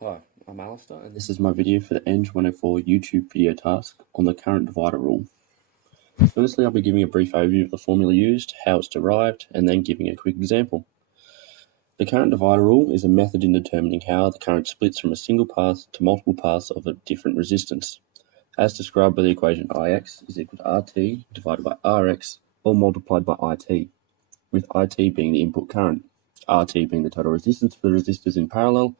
Hi, I'm Alistar, and this is my video for the ENGG104 YouTube video task on the current divider rule. Firstly, I'll be giving a brief overview of the formula used, how it's derived, and then giving a quick example. The current divider rule is a method in determining how the current splits from a single path to multiple paths of a different resistance, as described by the equation Ix is equal to RT divided by Rx, all multiplied by IT, with IT being the input current, RT being the total resistance for the resistors in parallel,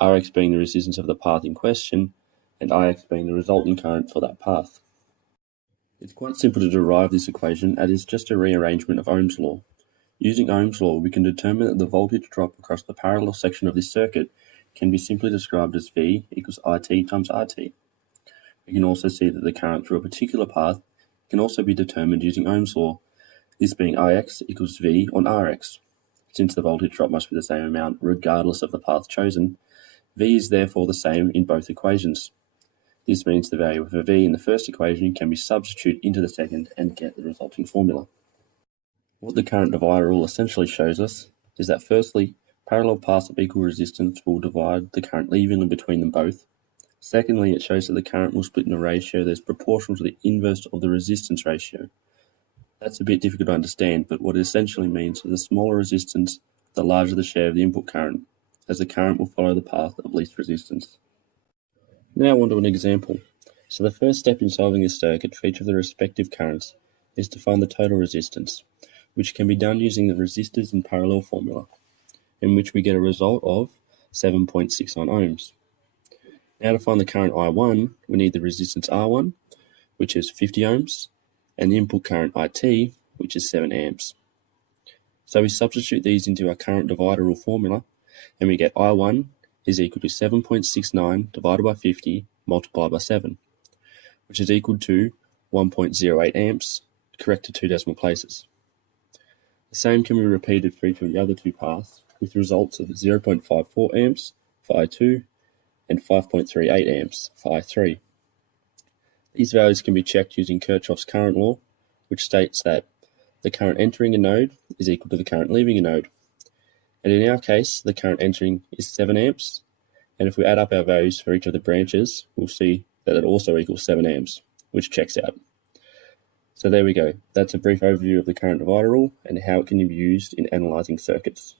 Rx being the resistance of the path in question, and Ix being the resultant current for that path. It's quite simple to derive this equation, as it's just a rearrangement of Ohm's law. Using Ohm's law, we can determine that the voltage drop across the parallel section of this circuit can be simply described as V equals IT times RT. We can also see that the current through a particular path can also be determined using Ohm's law, this being Ix equals V on Rx. Since the voltage drop must be the same amount regardless of the path chosen, V is therefore the same in both equations. This means the value of a V in the first equation can be substituted into the second and get the resulting formula. What the current divider rule essentially shows us is that firstly, parallel paths of equal resistance will divide the current evenly between them both. Secondly, it shows that the current will split in a ratio that is proportional to the inverse of the resistance ratio. That's a bit difficult to understand, but what it essentially means is the smaller resistance, the larger the share of the input current, as the current will follow the path of least resistance. Now on to an example. So the first step in solving this circuit for each of the respective currents is to find the total resistance, which can be done using the resistors in parallel formula, in which we get a result of 7.69 ohms. Now to find the current I1, we need the resistance R1, which is 50 ohms, and the input current IT, which is 7 amps. So we substitute these into our current divider rule formula, and we get I1 is equal to 7.69 divided by 50 multiplied by 7, which is equal to 1.08 amps, correct to 2 decimal places. The same can be repeated for each of the other two paths, with results of 0.54 amps for I2 and 5.38 amps for I3. These values can be checked using Kirchhoff's current law, which states that the current entering a node is equal to the current leaving a node. And in our case, the current entering is 7 amps, and if we add up our values for each of the branches, we'll see that it also equals 7 amps, which checks out. So there we go. That's a brief overview of the current divider rule and how it can be used in analyzing circuits.